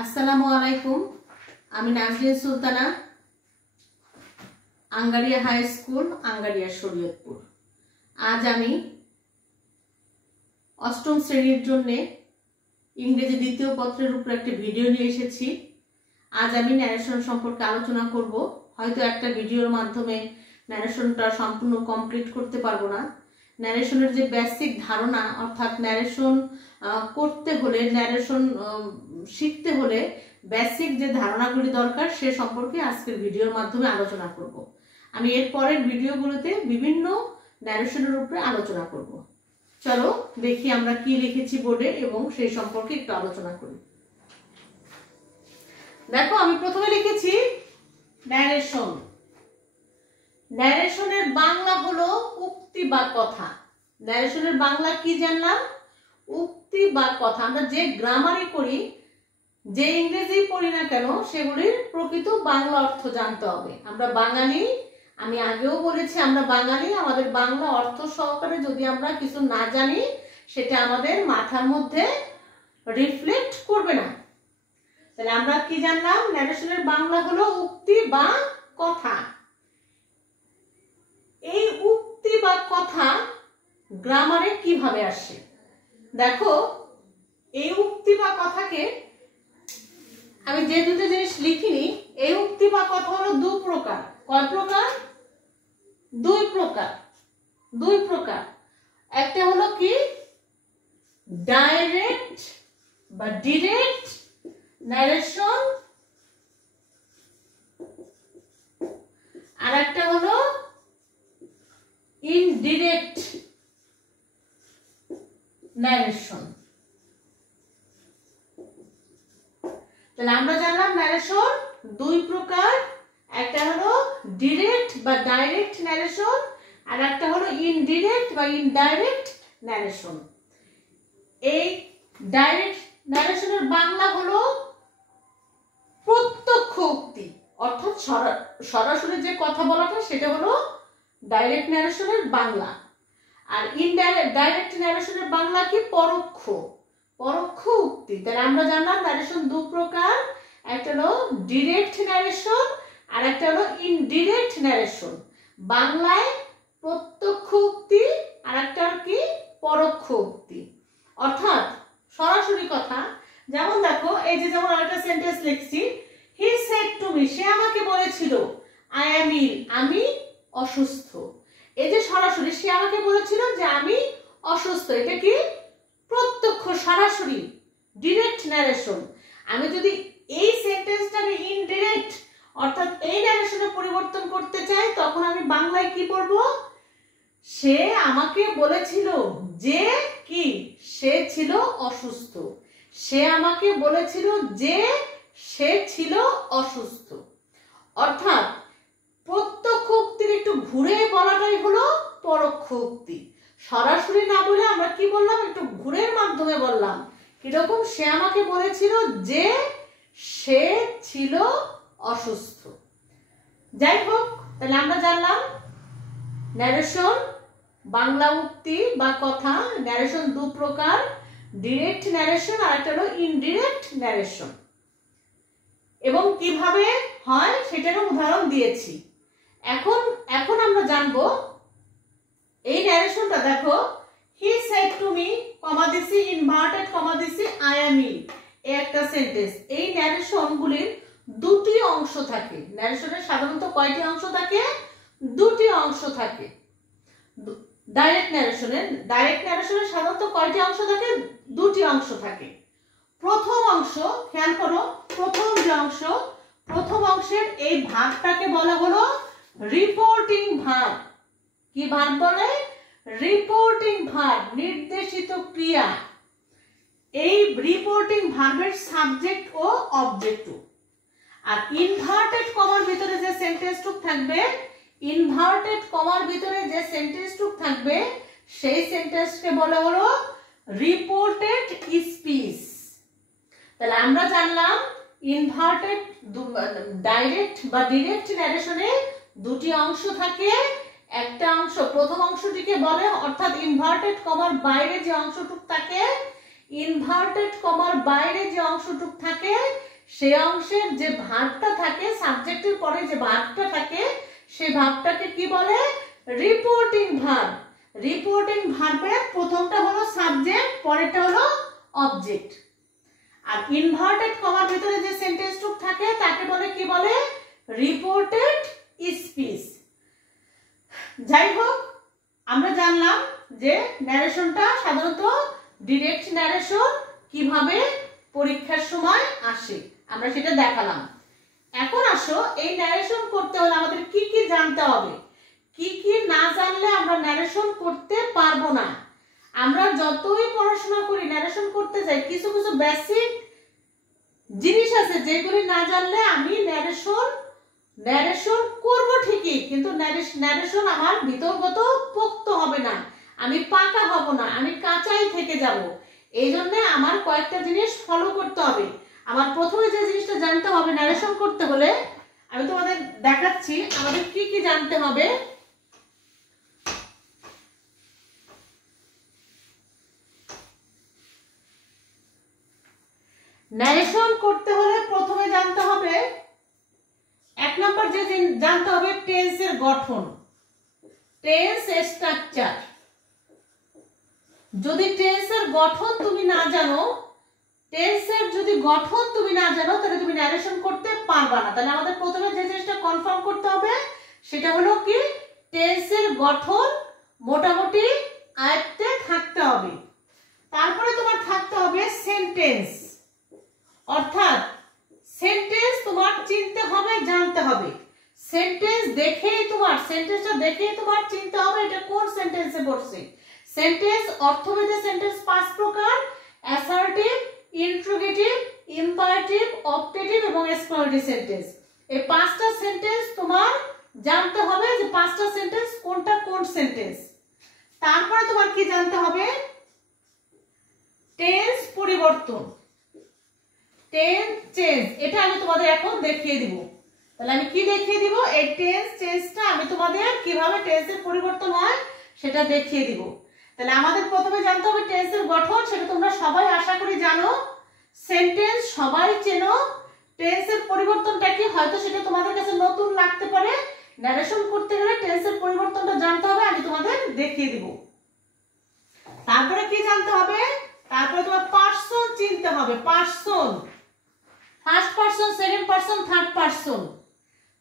আসসালামু আলাইকুম। আমি নাজরিন সুলতানা, আঙ্গারিয়া হাই স্কুল, আঙ্গারিয়া শরীয়তপুর। আজ আমি অষ্টম শ্রেণীর জন্য ইংরেজি দ্বিতীয় পত্রের উপর একটা ভিডিও নিয়ে এসেছি। আজ আমি ন্যারেশন সম্পর্কে আলোচনা করব। হয়তো একটা ভিডিওর মাধ্যমে ন্যারেশনটা সম্পূর্ণ কমপ্লিট করতে পারবো না। ন্যারেশনের যে বেসিক ধারণা, অর্থাৎ ন্যারেশন করতে হলে, ন্যারেশন শিখতে হলে বেসিক যে ধারণাগুলি দরকার সে সম্পর্কে আজকের ভিডিওর মাধ্যমে আলোচনা করব। আমি এর পরের ভিডিওগুলোতে বিভিন্ন ন্যারেশনের উপরে আলোচনা করব। চলো দেখি আমরা কি লিখেছি বোর্ডে এবং সেই সম্পর্কে একটু আলোচনা করি। দেখো, আমি প্রথমে লিখেছি ন্যারেশন। ন্যারেশনের বাংলা হলো উক্তি বা কথা। ন্যারেশনের বাংলা কি জানলাম? উক্তি বা কথা। আমরা যে গ্রামারই করি, যে ইংরেজি পড়ি না কেন, সেগুলির প্রকৃত বাংলা অর্থ জানতে হবে। আমরা বাঙালি, আমি আগেও বলেছি আমরা বাঙালি। আমাদের বাংলা অর্থ সহকারে যদি আমরা কিছু না জানি, সেটা আমাদের মাথার মধ্যে রিফ্লেক্ট করবে না। তাহলে আমরা কি জানলাম? ন্যারেশনের বাংলা হলো উক্তি বা কথা। এই উক্তি বা কথা গ্রামারে কিভাবে আসে? দেখো, এই উক্তি বা কথাকে আমি যে দুটো জিনিস লিখিনি, এই উক্তি বা কথা হলো দু প্রকার। কয় প্রকার? দুই প্রকার। দুই প্রকার। একটা হলো কি ডাইরেক্ট বা ডিরেক্ট ন্যারেশন, আর একটা হলো ইনডিরেক্ট ন্যারেশন। তাহলে আমরা জানলাম ন্যারেশন দুই প্রকার। একটা হলো ডিরেক্ট বা ডাইরেক্ট ন্যারেশন, আর একটা হলো ইনডিরেক্ট বা ইনডাইরেক্ট ন্যারেশন। এই ডাইরেক্ট ন্যারেশনের বাংলা হলো প্রত্যক্ষ উক্তি, অর্থাৎ সরাসরি যে কথা বলাটা সেটা হলো ডাইরেক্ট ন্যারেশনের বাংলা। আর ডাইরেক্ট ন্যারেশনের বাংলা কি? পরোক্ষ, পরোক্ষ উক্তি। তাহলে আমরা জানলাম ন্যারেশন দু প্রকার। একটা হলো ডিরেক্ট ন্যারেশন, আর একটা হলো ইনডিরেক্ট ন্যারেশন। বাংলায় প্রত্যক্ষ উক্তি, আর একটা কি পরোক্ষ উক্তি, অর্থাৎ সরাসরি কথা। যেমন দেখো, এই যে যেমন আরেকটা সেন্টেন্স লিখছি, হি সেড টু মি, সে আমাকে বলেছিল, আই অ্যাম ইল, আমি অসুস্থ। এই যে সরাসরি সে আমাকে বলেছিল যে আমি অসুস্থ, এটা কি প্রত্যক্ষ সরাসরি ডিরেক্ট ন্যারেশন। আমি যদি এই সেন্টেন্সটাকে ইনডিরেক্ট অর্থাৎ এই ন্যারেশনে পরিবর্তন করতে চাই, তখন আমি বাংলায় কি বলবো? সে আমাকে বলেছিল যে কি সে ছিল অসুস্থ। সে আমাকে বলেছিল যে সে ছিল অসুস্থ। অর্থাৎ প্রত্যক্ষ উক্তির একটু ঘুরে বলাটাই হলো পরোক্ষ উক্তি। সরাসরি না বলে আমরা কি বললাম? একটু ঘুরের মাধ্যমে বললাম। কিরকম? সে আমাকে বলেছিল যে সে ছিল অসুস্থ। যাই হোক, তাহলে আমরা জানলাম ন্যারেশন বাংলা উক্তি বা কথা। ন্যারেশন দু প্রকার, ডিরেক্ট ন্যারেশন আর একটা হলো ইনডিরেক্ট ন্যারেশন। এবং কিভাবে হয় সেটারও উদাহরণ দিয়েছি। এখন আমরা জানবো এই ন্যারেশনটা। দেখো, হি সেড টু মি, কমা দিছি, ইনভার্টেড কমা দিছি, আই অ্যাম ইল, এই একটা সেন্টেন্স। এই ন্যারেশনগুলির দুটি অংশ থাকে। ন্যারেশনের সাধারণত কয়টি অংশ থাকে? দুটি অংশ থাকে। ডাইরেক্ট ন্যারেশনের সাধারণত কয়টি অংশ থাকে? দুটি অংশ থাকে। প্রথম অংশ, খেয়াল করো, প্রথম যে অংশ, প্রথম অংশের এই ভাগটাকে বলা হলো রিপোর্টিং ভাগ। কি ভাগ বলে? রিপোর্টিং ভাগ, নির্দেশিত ক্রিয়া। এই রিপোর্টিং ভার্বের সাবজেক্ট ও অবজেক্ট। আর ইনভার্টেড কমার ভিতরে যে সেন্টেন্সটুক থাকবে, ইনভার্টেড কমার ভিতরে যে সেন্টেন্সটুক থাকবে, সেই সেন্টেন্সকে বলা হলো রিপোর্টেড স্পিচ। তাহলে আমরা জানলাম ইনভার্টেড ডাইরেক্ট বা ডিরেক্ট ন্যারেশনে দুটি অংশ থাকে। একটা অংশ, প্রথম অংশটিকে বলে, অর্থাৎ ইনভার্টেড কমার বাইরে যে অংশটুক থাকে, ইনভার্টেড কমার বাইরে যে অংশটুক থাকে সেই অংশের যে ভার্বটা থাকে, সাবজেক্টের পরে যে ভার্বটা থাকে, সেই ভার্বটাকে কি বলে? Reporting verb. রিপোর্টিং ভার্বের প্রথমটা হলো সাবজেক্ট, পরেরটা হলো অবজেক্ট। আর ইনভার্টেড কমার ভিতরে যে সেন্টেন্সটুক থাকে তাকে বলে কি বলে? Reported speech. যাই হোক, আমরা জানলাম যে ন্যারেশনটা সাধারণত ডিরেক্ট ন্যারেশন কিভাবে পরীক্ষার সময় আসে, আমরা সেটা দেখালাম। এখন আসো, এই ন্যারেশন করতে হলে আমাদের কি কি জানতে হবে। কি কি না জানলে আমরা ন্যারেশন করতে পারবো না। আমরা যতই পড়াশোনা করি, ন্যারেশন করতে যাই, কিছু কিছু বেসিক জিনিস আছে যেগুলি না জানলে আমি ন্যারেশন করব ঠিকই, কিন্তু ন্যারেশন আমার ভিতরগত পোক্ত হবে না, আমি পাকা হব না, আমি কাঁচাই থেকে যাব। এই জন্য আমার কয়েকটা জিনিস ফলো করতে হবে। আমার প্রথমে যে জিনিসটা জানতে হবে ন্যারেশন করতে হলে, আমি তোমাদের দেখাচ্ছি আমাদের কি কি জানতে হবে। ন্যারেশন করতে হলে প্রথমে জানতে হবে, এক নম্বর যে জানতে হবে টেন্সের গঠন, টেন্স স্ট্রাকচার। যদি টেন্সের গঠন তুমি না জানো, টেন্সের যদি গঠন তুমি না জানো, তাহলে তুমি ন্যারেশন করতে পারবা না। তাহলে আমাদের প্রথমে যে জিনিসটা কনফার্ম করতে হবে সেটা হলো কি, টেন্সের গঠন মোটামুটি আয়ত্তে থাকতে হবে। তারপরে তোমার থাকতে হবে সেন্টেন্স, অর্থাৎ সেন্টেন্স তোমার চিনতে হবে, জানতে হবে। সেন্টেন্সটা দেখেই তোমার চিনতে হবে এটা কোন সেন্টেন্সে পড়ছে। সেন্টেন্স অর্থভেদে সেন্টেন্স 5 প্রকার: অ্যাসার্টিভ, ইন্ট্রোগেটিভ, ইম্পারেটিভ, অপটেটিভ এবং এক্সক্লেমেটরি সেন্টেন্স। এই 5টা সেন্টেন্স তোমার জানতে হবে যে 5টা সেন্টেন্স কোনটা কোন সেন্টেন্স। তারপরে তোমার কি জানতে হবে? টেন্স পরিবর্তন, টেন্স চেঞ্জ। এটা আমি তোমাদের এখন দেখিয়ে দিব। তাহলে আমি কি দেখিয়ে দিব? এই টেন্স চেঞ্জটা আমি তোমাদের কিভাবে টেন্সের পরিবর্তন হয় সেটা দেখিয়ে দিব। তাহলে আমাদের প্রথমে জানতে হবে টেন্সের গঠন, সেটা তোমরা সবাই আশা করি জানো। সেন্টেন্স সবাই চেনো। টেন্সের পরিবর্তনটা কি হয়তো সেটা তোমাদের কাছে নতুন লাগতে পারে। ন্যারেশন করতে গেলে টেন্সের পরিবর্তনটা জানতে হবে, আমি তোমাদের দেখিয়ে দিব। তারপরে কি জানতে হবে? তারপরে তোমার পার্সন চিনতে হবে, person, first person, second person, third person.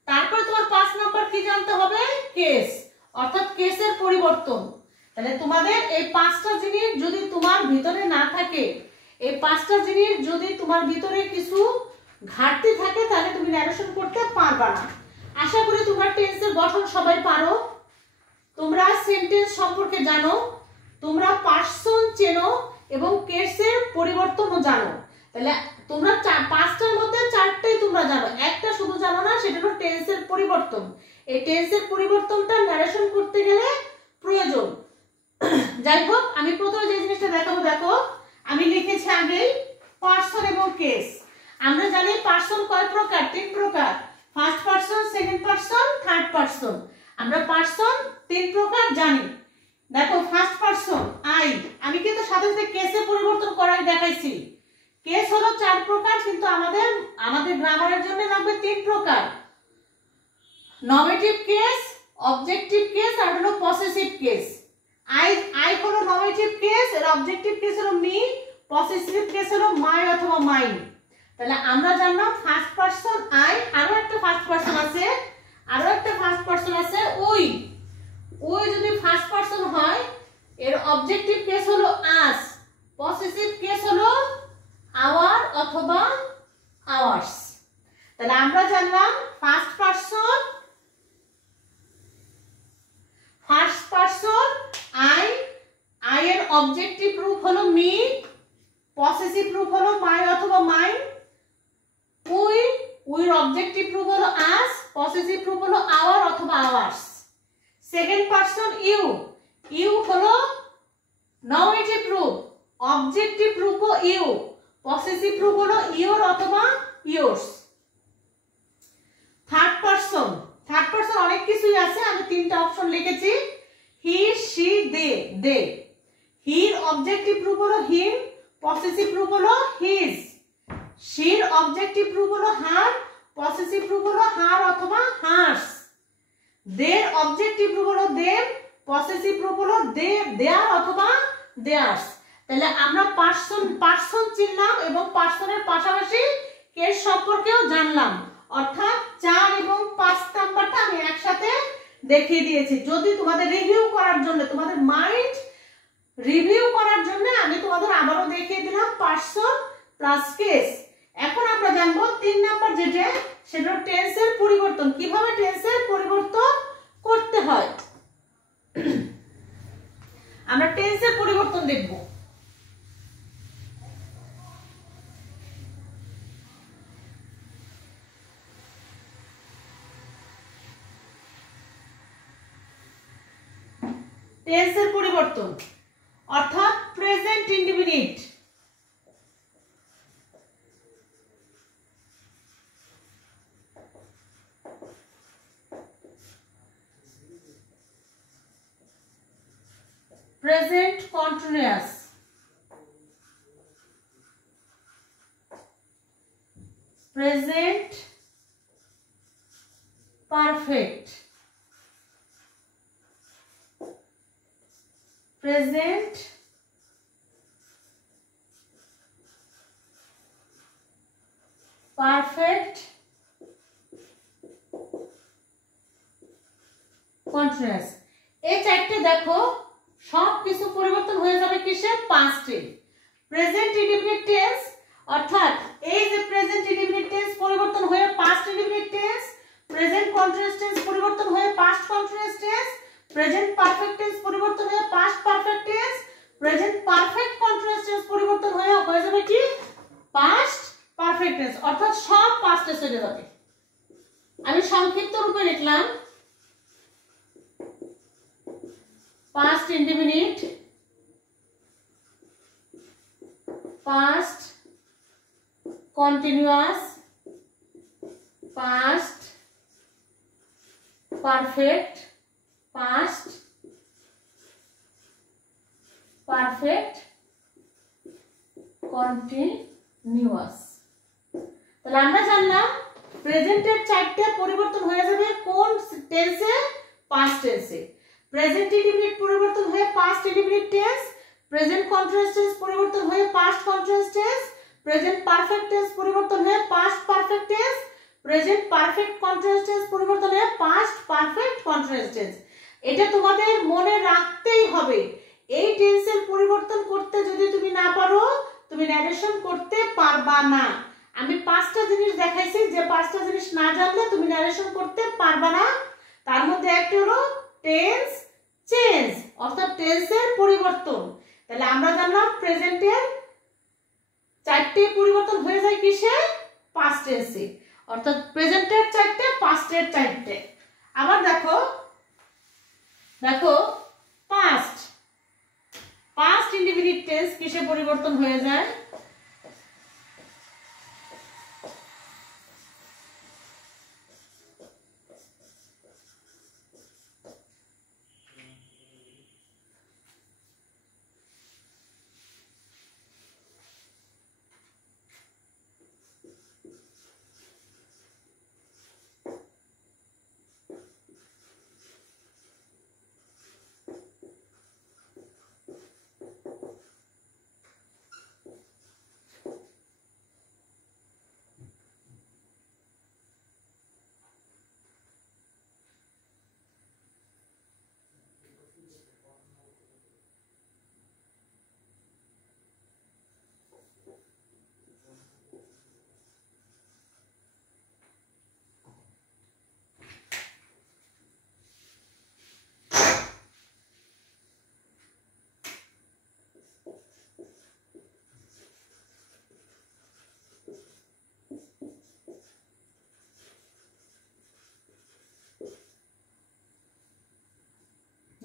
তারপরে তোমার 5 নাম্বার কি জানতে হবে? কেস, অর্থাৎ কেসের পরিবর্তন। তাহলে তোমাদের এই 5টা জিনিস যদি তোমার ভিতরে না থাকে, এই 5টা জিনিস যদি তোমার ভিতরে কিছু ঘাটতি থাকে, তাহলে তুমি ন্যারেশন করতে পারবা না। আশা করি তোমরা টেন্সের গঠন সবাই পারো, তোমরা সেন্টেন্স সম্পর্কে জানো, তোমরা পার্সন চেনো এবং কেসের পরিবর্তনও জানো। তাহলে তোমরা 5টার মধ্যে 4টাই তোমরা জানো, একটা শুধু জানো না, সেটা হলো টেন্সের পরিবর্তন। এই টেন্সের পরিবর্তনটা ন্যারেশন করতে গেলে প্রয়োজন। যাই হোক, আমি প্রথমে যে জিনিসটা দেখাবো, দেখো আমি লিখেছি আগেই পার্সন এবং কেস। আমরা জানি পার্সন কয় প্রকার? 3 প্রকার: first person, second person, third person. আমরা পার্সন 3 প্রকার জানি। দেখো ফার্স্ট পার্সন আই, আমি কিন্তু সাথে সাথে কেসের পরিবর্তন করাই দেখাইছি। কেস হলো 4 প্রকার, কিন্তু আমাদের গ্রামারের জন্য লাগবে 3 প্রকার: নমিনেটিভ কেস, অবজেক্টিভ কেস আর হলো পসেসিভ কেস। আই হলো নমিনেটিভ কেস, এর অবজেক্টিভ কেস হলো মি, পসেসিভ কেস হলো মাই অথবা মাইন। তাহলে আমরা জানলাম ফার্স্ট পার্সন আই, আরো একটা ফার্স্ট পার্সন আছে উই। উই যদি ফার্স্ট পার্সন হয়, এর অবজেক্টিভ কেস হলো আস, পসেসিভ কেস হলো আওয়ার অথবা আওয়ার্স। তাহলে আমরা জানলাম ফার্স্ট পার্সন আই, আই এর অবজেক্টিভ রূপ হলো মি, পসেসিভ রূপ হলো মাই অথবা মাইন। উইর অবজেক্টিভ রূপ হলো আস, পসেসিভ রূপ হলো আওয়ার অথবা আওয়ার্স। সেকেন্ড পার্সন ইউ হলো নমিনেটিভ রূপ, অবজেক্টিভ রূপ ইউ, পসেসিভ রূপ হলো ইওর অথবা ইয়োর্স। থার্ড পার্সন অনেক কিছুই আছে, আমি 3টা অপশন লিখেছি: হি, শি, দে। হির অবজেক্টিভ রূপ হলো হিম, পসেসিভ রূপ হলো হিজ। শির অবজেক্টিভ রূপ হলো হার, পসেসিভ রূপ হলো হার অথবা হার্স। দের অবজেক্টিভ রূপ হলো দেম, পসেসিভ রূপ হলো দেয়ার অথবা দেয়ার্স। তাহলে আমরা পার্সন চিনলাম এবং পার্সনের পাশাপাশি কেস সম্পর্কেও জানলাম। অর্থাৎ 4 এবং 5 নাম্বারটা আমি একসাথে দেখিয়ে দিয়েছি। যদি তোমাদের রিভিউ করার জন্য, তোমাদের মাইন্ড রিভিউ করার জন্য আমি তোমাদের আবারও দেখিয়ে দিলাম পার্সন প্লাস কেস। এখন আমরা জানবো 3 নাম্বার যেটা, সেটা টেন্সের পরিবর্তন। কিভাবে টেন্সের পরিবর্তন করতে হয় আমরা টেন্সের পরিবর্তন দেখব। টেন্সের পরিবর্তন অর্থাৎ present indefinite, present continuous, present perfect, present perfect continuous. এই চারটে দেখো সব কিছু পরিবর্তন হয়ে যাবে কিসে? পাস্টে। প্রেজেন্ট ইনডিফিনিট টেন্স অর্থাৎ এই যে প্রেজেন্ট ইনডিফিনিট টেন্স পরিবর্তন হয়ে past indefinite tense, present continuous tense পরিবর্তন হয়ে past continuous tense, present perfect tense পরিবর্তন হয়ে past perfect tense, present perfect continuous tense পরিবর্তন হয়ে যাবে কি? Past perfect tense. অর্থাৎ সব পাস্ট টেন্স হয়ে যাবে। আমি সংক্ষিপ্ত রূপে লিখলাম past indefinite, past continuous, past perfect, past perfect continuous। তাহলে আমরা জানলাম প্রেজেন্টের চারটে পরিবর্তন হয়ে যাবে কোন টেন্সে? পাস্ট টেন্সে। প্রেজেন্ট ইনডিফিনিট পরিবর্তন হয়ে past indefinite tense, present continuous tense পরিবর্তন হয়ে past continuous tense, present perfect tense পরিবর্তন হয়ে past perfect tense, present perfect continuous tense পরিবর্তন হয়ে পাস্ট পারফেক্ট কন্টিনিউয়াস টেন্স। এটা তোমাদের মনে রাখতেই হবে। এই টেন্সের পরিবর্তন করতে যদি তুমি না পারো, তুমি ন্যারেশন করতে পারবা না। আমি 5টা জিনিস দেখাইছি, যে 5টা জিনিস না জানলে তুমি ন্যারেশন করতে পারবা না। তার মধ্যে একটা হলো টেন্স চেঞ্জ অর্থাৎ টেন্সের পরিবর্তন। তাহলে আমরা জানলাম প্রেজেন্টের চারটে পরিবর্তন হয়ে যায় কিসে? পাস্ট টেন্সে। অর্থাৎ প্রেজেন্টের চারটে, পাস্টের চারটে। আবার দেখো পাস্ট ইনডিফিনিট টেন্স কিসে পরিবর্তন হয়ে যায়?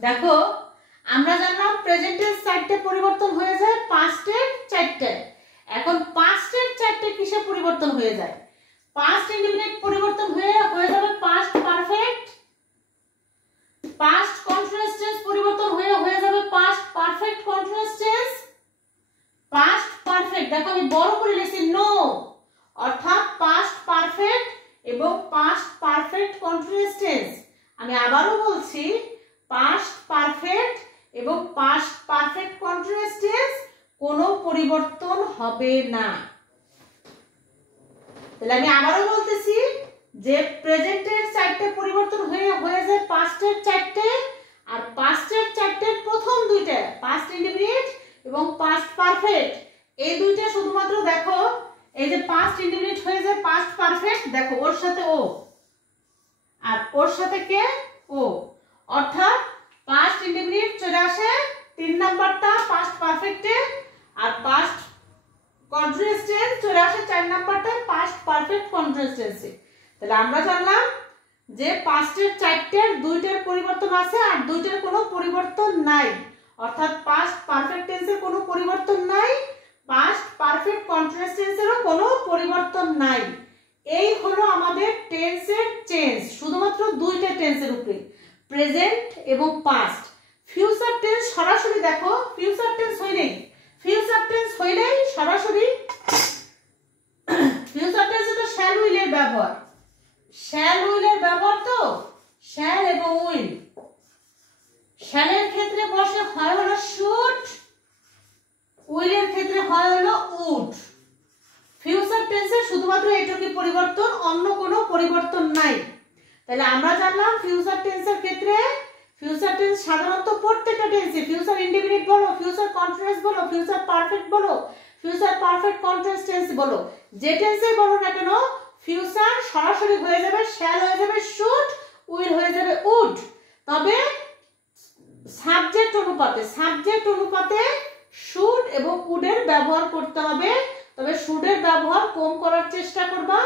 দেখো আমরা জানলাম প্রেজেন্টের চারটে পরিবর্তন হয়ে যায় পাস্টের চারটে। এখন পাস্টের চারটে কিসে পরিবর্তন হয়ে যায়? পাস্ট ইনডিফিনিট পরিবর্তন হয়ে যাবে past perfect, past continuous tense পরিবর্তন হয়ে যাবে past perfect continuous tense, past perfect দেখো আমি বড় করে লিখছি নো অর্থাৎ পাস্ট পারফেক্ট এবং পাস্ট পারফেক্ট কন্টিনিউয়াস টেন্স। আমি আবারও বলছি, পাস্ট পারফেক্ট এবং পাস্ট পারফেক্ট কন্টিনিউয়াস টেন্স কোনো পরিবর্তন হবে না। তাহলে আমি আবারও বলতেছি যে প্রেজেন্টের 4টে পরিবর্তন হয়ে যায় পাস্টের 4টে, আর পাস্টের 4টের প্রথম 2টা পাস্ট ইনডিফিনিট এবং পাস্ট পারফেক্ট, এই 2টা শুধুমাত্র দেখো, এই যে পাস্ট ইনডিফিনিট হয়ে যায় পাস্ট পারফেক্ট, দেখো ওর সাথে ও আর ওর সাথে কে, ও, অর্থাৎ পাস্ট ইনডিফিনিট চলে আসে 3 নাম্বারটা পাস্ট পারফেক্টে, আর পাস্ট কন্টিনিউয়াস টেন্স চলে আসে 4 নাম্বারটা পাস্ট পারফেক্ট কন্টিনিউয়াস টেন্সে। তাহলে আমরা জানলাম যে পাস্টের 4টের 2টার পরিবর্তন আছে আর 2টার কোনো পরিবর্তন নাই, অর্থাৎ পাস্ট পারফেক্ট টেন্সের কোনো পরিবর্তন নাই, পাস্ট পারফেক্ট কন্টিনিউয়াস টেন্সেরও কোনো পরিবর্তন নাই। এই হলো আমাদের টেন্সের চেঞ্জ, শুধুমাত্র 2টা টেন্সের উপরে, প্রেজেন্ট এবং পাস্ট। ফিউচার টেন্স সরাসরি দেখো, ফিউচার টেন্স হইলেই সরাসরি ফিউচার টেন্স তো শ্যাল উইলের ব্যবহার, শ্যাল উইলের ব্যবহার, তো শ্যাল এবং উইল। শ্যালের ক্ষেত্রে বসে হয় হলো শুড, উইলের ক্ষেত্রে হয় হলো উড। ফিউচার টেন্সে শুধুমাত্র এটুকুই পরিবর্তন, অন্য কোনো পরিবর্তন নাই। তাহলে আমরা জানলাম ফিউচার টেন্সের ক্ষেত্রে, ফিউচার টেন্স সাধারণত প্রত্যেকটা টেন্সে, ফিউচার ইনডিফিনিট বলো, ফিউচার কন্টিনিউয়াস বলো, ফিউচার পারফেক্ট বলো, ফিউচার পারফেক্ট কন্টিনিউয়াস টেন্স বলো, যে টেন্সে বলো না কেন, ফিউচার সরাসরি হয়ে যাবে শ্যাল, হয়ে যাবে শুড, উইল হয়ে যাবে উড। তবে সাবজেক্ট অনুপাতে শুড এবং উডের ব্যবহার করতে হবে। তবে শুডের ব্যবহার কম করার চেষ্টা করবা,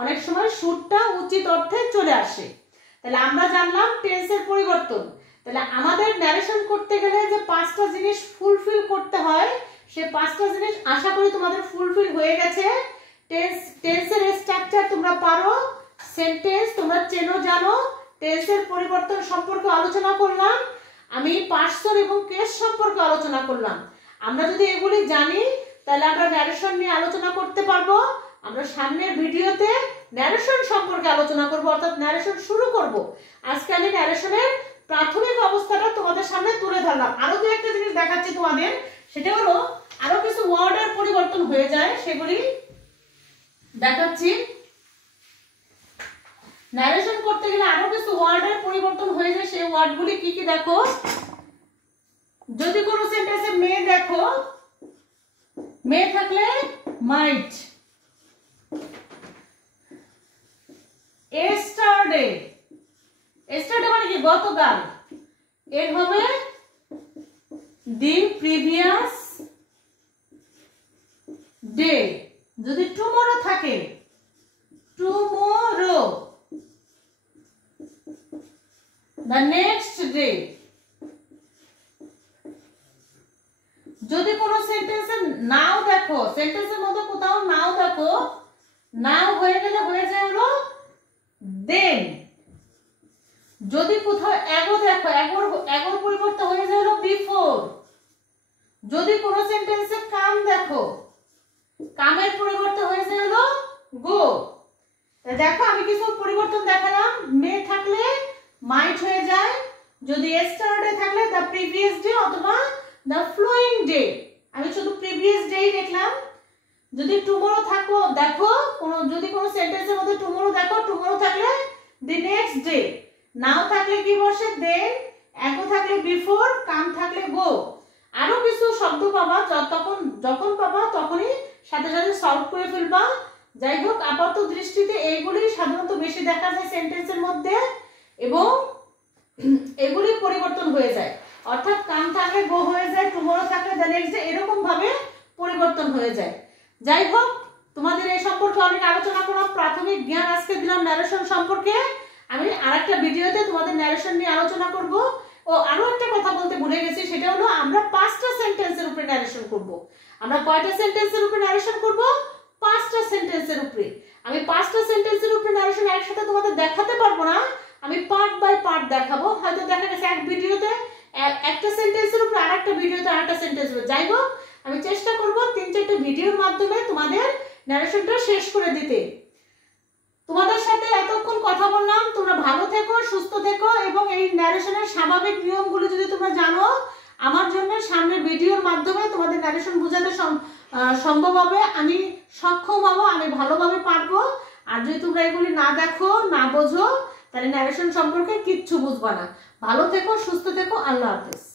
অনেক সময় শুডটা উচিত অর্থে চলে আসে। তাহলে আমরা জানলাম টেন্সের পরিবর্তন। তাহলে আমাদের ন্যারেশন করতে গেলে যে 5টা জিনিস ফুলফিল করতে হয়, সেই 5টা জিনিস আশা করি তোমাদের ফুলফিল হয়ে গেছে। টেন্সের স্ট্রাকচার তোমরা পারো, সেন্টেন্স তোমরা চেনো জানো, টেন্সের পরিবর্তন সম্পর্কে আলোচনা করলাম, আমি পার্সন এবং কেস সম্পর্কে আলোচনা করলাম। আমরা যদি এগুলি জানি তাহলে আমরা ন্যারেশন নিয়ে আলোচনা করতে পারবো। আমরা সামনের ভিডিওতে ন্যারেশন সম্পর্কে আলোচনা করব, অর্থাৎ ন্যারেশন শুরু করব। আজকে আমি ন্যারেশনের প্রাথমিক অবস্থাটা তোমাদের সামনে তুলে ধরলাম। আরো দু একটা জিনিস দেখাচ্ছি তোমাদের, সেটা হলো আরো কিছু ওয়ার্ডের পরিবর্তন হয়ে যায়, সেগুলি দেখাচ্ছি। ন্যারেশন করতে গেলে আরো কিছু ওয়ার্ডের পরিবর্তন হয়ে যায়, সেই ওয়ার্ডগুলি কি কি দেখো। যদি কোনো সেন্টেন্সে মে দেখো, মে থাকলে মাইট, yesterday, yesterday মানে কি গতকাল, এর হবে the previous day। যদি tomorrow থাকে, tomorrow, the next day। যদি কোনো সেন্টেন্সে নাও দেখো, সেন্টেন্সের মধ্যে কোথাও নাও দেখো, নাও হয়ে গেলে হয়ে যায় হলো দেন। যদি কোথাও এগো দেখো, এগোর পরিবর্তে হয়ে যায় হলো বিফোর। যদি কোনো সেন্টেন্সে কাম দেখো, কামের পরিবর্তে হয়ে যায় হলো গো। দেখো আমি কিছু পরিবর্তন দেখালাম। মে থাকলে মাইট হয়ে যায়, যদি yesterday থাকলে দ্য প্রিভিয়াস ডে অথবা দ্য ফ্লোয়িং ডে, আমি শুধু প্রিভিয়াস ডেই দেখলাম। যদি টুমরো থাকো দেখো, যদি কোনো সেন্টেন্সের মধ্যে টুমরো দেখো, টুমরো থাকলে দি নেক্সট ডে। নাও থাকলে কি বসে দেন, এগো থাকলে বিফোর, কাম থাকলে গো। আরো কিছু শব্দ পাবা, যখন পাবা তখনই সাথে সাথে সলভ করে ফেলবা। যাই হোক, আপাতত দৃষ্টিতে এইগুলি সাধারণত বেশি দেখা যায় সেন্টেন্সের মধ্যে, এবং এগুলি পরিবর্তন হয়ে যায়, অর্থাৎ কাম থাকলে গো হয়ে যায়, টুমরো থাকলে দ্য নেক্সট ডে, এরকম ভাবে পরিবর্তন হয়ে যায়। যাই হোক, তোমাদের এই সম্পর্কে অনেক আলোচনা করলাম, প্রাথমিক জ্ঞান আজকে দিলাম ন্যারেশন সম্পর্কে। আমি আরেকটা ভিডিওতে তোমাদের ন্যারেশন নিয়ে আলোচনা করব। ও আরো একটা কথা বলতে ভুলে গেছি, সেটা হলো আমরা 5টা সেন্টেন্সের উপরে ন্যারেশন করব। আমরা কয়টা সেন্টেন্সের উপরে ন্যারেশন করব? 5টা সেন্টেন্সের উপরে। আমি 5টা সেন্টেন্সের উপরে ন্যারেশন একসাথে তোমাদের দেখাতে পারবো না, আমি পার্ট বাই পার্ট দেখাবো। হয়তো দেখা গেছে এক ভিডিওতে একটা সেন্টেন্সের উপরে, আরেকটা ভিডিওতে আরেকটা সেন্টেন্স। যাই হোক, আমি চেষ্টা করব 3-4টা ভিডিওর মাধ্যমে তোমাদের ন্যারেশনটা শেষ করে দিতে। তোমাদের সাথে এতক্ষণ কথা বললাম, তোমরা ভালো থেকো, সুস্থ থেকো, এবং এই ন্যারেশনের স্বাভাবিক নিয়মগুলো যদি তোমরা জানো, আমার জন্য সামনের ভিডিওর মাধ্যমে তোমাদের ন্যারেশন বোঝাতে সম্ভব হবে, আমি সক্ষম হব, আমি ভালোভাবে পারবো। আর যদি তোমরা এগুলি না দেখো, না বোঝো, তাহলে ন্যারেশন সম্পর্কে কিচ্ছু বুঝবা না। ভালো থেকো, সুস্থ থেকো, আল্লাহ হাফেজ।